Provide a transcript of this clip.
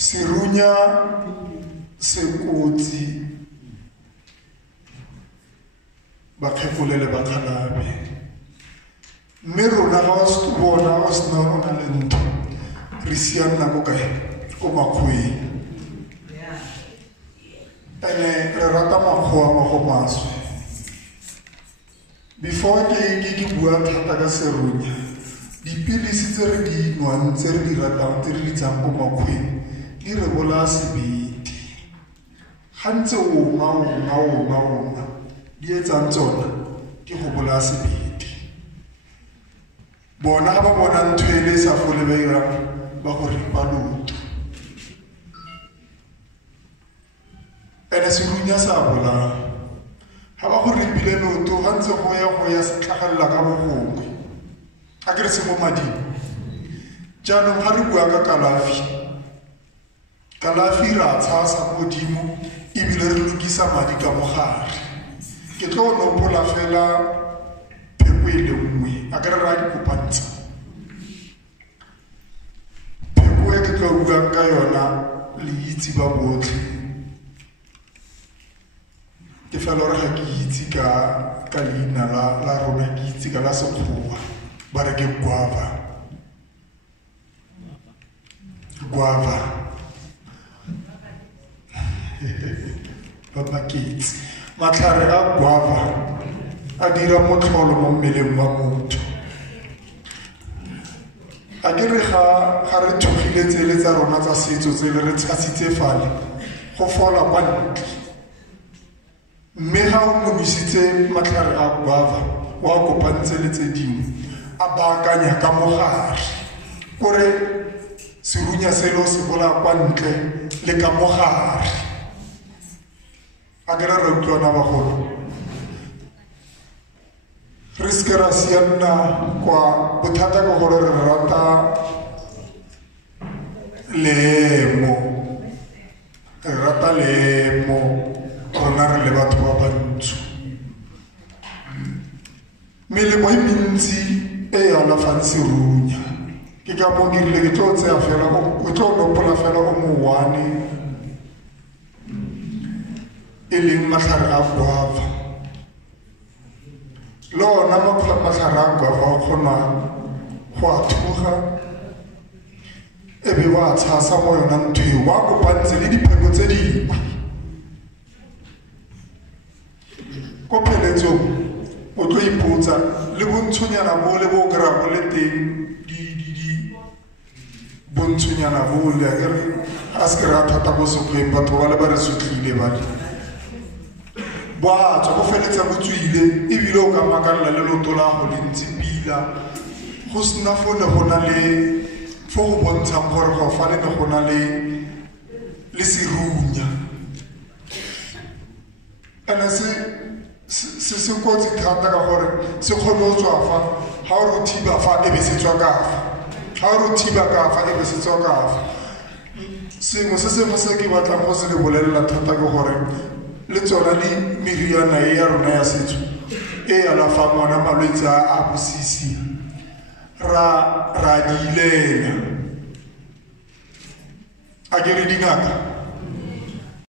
Serunya sekotsi bakgekolo le bakhalabe mme rona ga o se bona o se na le ntho re siana go kae go makgweng ene re rata makgowa mo go maswe before ke bua thata ka Serunya dipilisi tse re di nwang tse re di ratang tse re di tsang go makgweng di re bola sebete gantse o ma di etsang tsona di go bola sebete bona ga ba bona ntho e le sa fole ba irang ba go ripa loto ene Serunya sa bola ga ba go ripile loto gantse go ya se tlhagalla ka bogongwe a ke re se mo mading jaanong ga re bua ka kalafi ra tshasa modimo ebile re lokisa madi ka mogare ke tlo nopola fela pheko e le nngwe a ke re ra di kopantsha pheko e ke tlo buang ka yona le itse ba botlhe ke fela gore ga ke itse ka leina la rona ke itse ka la sekgowa ba re ke guava ba maketse matlhare a guava a dira motlholo mo mmeleng wa motho a ke re ga re thogile tsele tsa rona tsa setso tse le re tshasitse fale go fola kwa ntle mme ga o momisitse matlhare a guava wa kopantse le tse dingwe a baakanya ka mogare kore Serunya selo se bola kwa ntle le ka mogare a ke re utlwana bagolo re se ke ra sianna kwa bothata ka gore re rata lemo rona re le batho ba bantsho melemo e mentsi e alafang Serunya ke ka mo ke rile ke tlo tsea fela o tlo nopola fela o mo one e leng matlhare a guava lona matlhare a guava o kgona go a thuga e be wa tshasa mo yona ntho e wa kopantse le dipheko tse dingwe ko pheletsong o tlo ipotsa le bontshonyana bo le bo kry-a bo le teng bontshonyana bole a kere a se kry-a thata bo sotleng batho ba le ba re sotlile bale bo a tswa go feletsa bo tswile ebile o ka makalela le loto la go le ntse pila go sena fo ne go na le fo go bontshang gore go fa ne go na le Serunya ene se kotsi thata ka gore se kgone go tswa fa ga o re thiba fa e be se tswa ka fa ga o re thiba ka fa e be se tswa ka fa sengwe se sengwe se ke batlang go se le bolelela thata ke gore le tsona le meriana e ya rona ya setso e alafang ona malwetse a bosisi ra di ilela a ke re dingaka